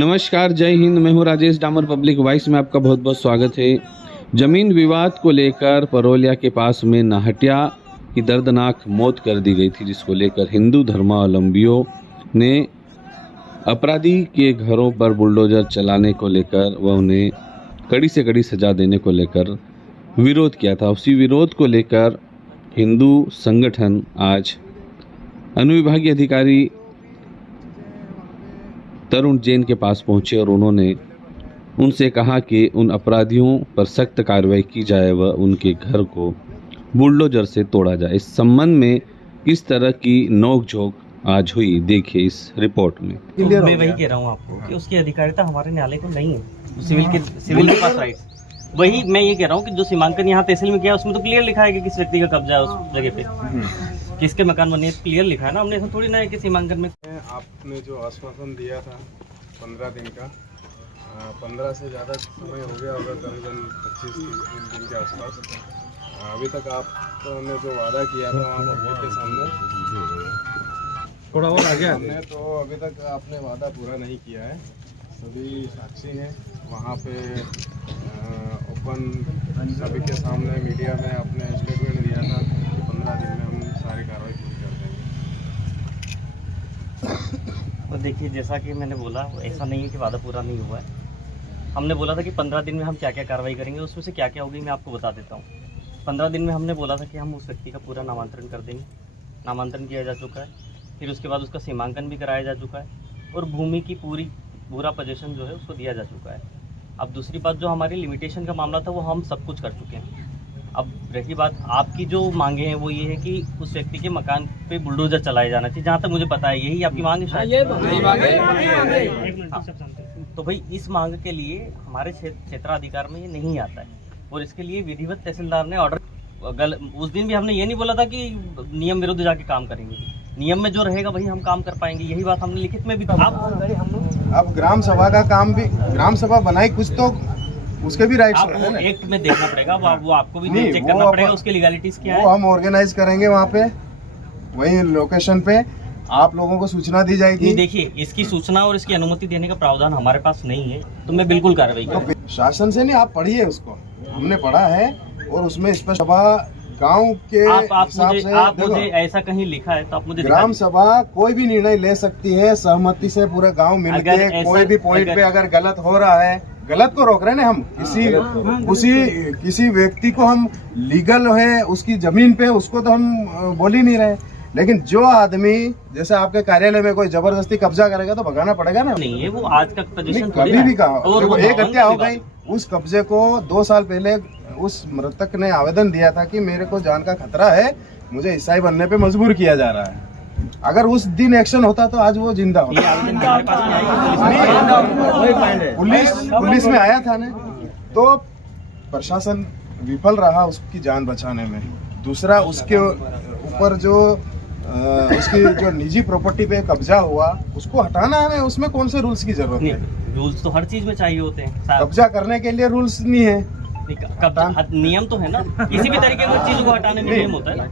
नमस्कार, जय हिंद। मैं हूं राजेश डामर। पब्लिक वॉइस में आपका बहुत बहुत स्वागत है। जमीन विवाद को लेकर परोलिया के पास में नाहटिया की दर्दनाक मौत कर दी गई थी, जिसको लेकर हिंदू धर्मावलंबियों ने अपराधी के घरों पर बुलडोजर चलाने को लेकर व उन्हें कड़ी से कड़ी सजा देने को लेकर विरोध किया था। उसी विरोध को लेकर हिंदू संगठन आज अनुविभागीय अधिकारी तरुण जैन के पास पहुंचे और उन्होंने उनसे कहा कि उन अपराधियों पर सख्त कार्रवाई की जाए व उनके घर को बुलडोजर से तोड़ा जाए। इस संबंध में किस तरह की नोकझोंक आज हुई, देखिए इस रिपोर्ट में। तो मैं वही कह रहा हूँ आपको कि उसकी अधिकारिता हमारे न्यायालय को नहीं है। सिविल के पास राइट, वही मैं ये कह रहा हूँ कि जो सीमांकन यहाँ तहसील में किया उसमें तो क्लियर लिखा है कि किस व्यक्ति का कब्जा है उस जगह पे, किसके मकान बने, क्लियर लिखा है ना। हमने ऐसा थोड़ी ना है कि सीमांकन में। आपने जो आश्वासन दिया था 15 दिन का, 15 से ज़्यादा समय हो गया होगा, करीबन 25-30 दिन के आसपास। अभी तक आपने जो वादा किया था वहाँ पब्लिक के सामने थोड़ा और आगे हमने तो अभी तक आपने वादा पूरा नहीं किया है। सभी साक्षी हैं वहाँ पे, ओपन सभी के सामने मीडिया में आपने स्टेटमेंट दिया था कि 15 दिन में हम सारी कार्रवाई पूरी कर देंगे। तो देखिए, जैसा कि मैंने बोला, ऐसा नहीं है कि वादा पूरा नहीं हुआ है। हमने बोला था कि 15 दिन में हम क्या क्या कार्रवाई करेंगे, उसमें से क्या क्या होगी मैं आपको बता देता हूँ। 15 दिन में हमने बोला था कि हम उस व्यक्ति का पूरा नामांतरण कर देंगे। नामांतरण किया जा चुका है, फिर उसके बाद उसका सीमांकन भी कराया जा चुका है और भूमि की पूरा पोजीशन जो है उसको दिया जा चुका है। अब दूसरी बात, जो हमारी लिमिटेशन का मामला था वो हम सब कुछ कर चुके हैं। अब रही बात आपकी जो मांगे हैं, वो ये है कि उस व्यक्ति के मकान पे बुलडोजर चलाया जाना चाहिए। जहाँ तक मुझे पता है यही आपकी मांग है शायद। तो भाई इस मांग के लिए हमारे क्षेत्राधिकार में ये नहीं आता है और इसके लिए विधिवत तहसीलदार ने ऑर्डर उस दिन भी हमने ये नहीं बोला था कि नियम विरुद्ध जाके काम करेंगे। नियम में जो रहेगा वही हम काम कर पाएंगे, यही बात हमने लिखित में भी था। अब ग्राम सभा का काम भी, ग्राम सभा बनाई कुछ तो उसके भी राइट्स आपको एक्ट में देखना पड़ेगा, वो आपको भी चेक करना पड़ेगा उसके लीगलिटीज क्या है। वो हम ऑर्गेनाइज करेंगे वहाँ पे, वही लोकेशन पे आप लोगों को सूचना दी जाएगी। देखिए, इसकी सूचना और इसकी अनुमति देने का प्रावधान हमारे पास नहीं है, तो मैं बिल्कुल कार्रवाई करूंगा। शासन से नहीं, आप पढ़िए उसको, हमने पढ़ा है और उसमें स्पष्ट सभा गांव के हिसाब से आप मुझे ऐसा कहीं लिखा है तो आप मुझे ग्राम सभा कोई भी निर्णय ले सकती है सहमति से, पूरे गांव मिलकर कोई भी पॉइंट पे अगर गलत हो रहा है, गलत को रोक रहे हैं हम, किसी व्यक्ति को हम लीगल है उसकी जमीन पे, उसको तो हम बोल ही नहीं रहे। लेकिन जो आदमी जैसे आपके कार्यालय में कोई जबरदस्ती कब्जा करेगा तो भगाना पड़ेगा ना। नहीं है वो आज का पोजीशन कभी भी कहा, एक हत्या हो गई, उस कब्जे को 2 साल पहले उस मृतक ने आवेदन दिया था कि मेरे को जान का खतरा है, मुझे ईसाई बनने पे मजबूर किया जा रहा है। अगर उस दिन एक्शन होता तो आज वो जिंदा होता। पुलिस में आया था ना, तो प्रशासन विफल रहा उसकी जान बचाने में। दूसरा, उसके ऊपर जो उसकी जो निजी प्रॉपर्टी पे कब्जा हुआ उसको हटाना है, उसमें कौन से रूल्स की जरूरत है? रूल्स तो हर चीज में चाहिए होते हैं। कब्जा करने के लिए रूल्स नहीं है, नियम तो है ना, किसी भी तरीके की चीज को हटाने में नियम होता है ना।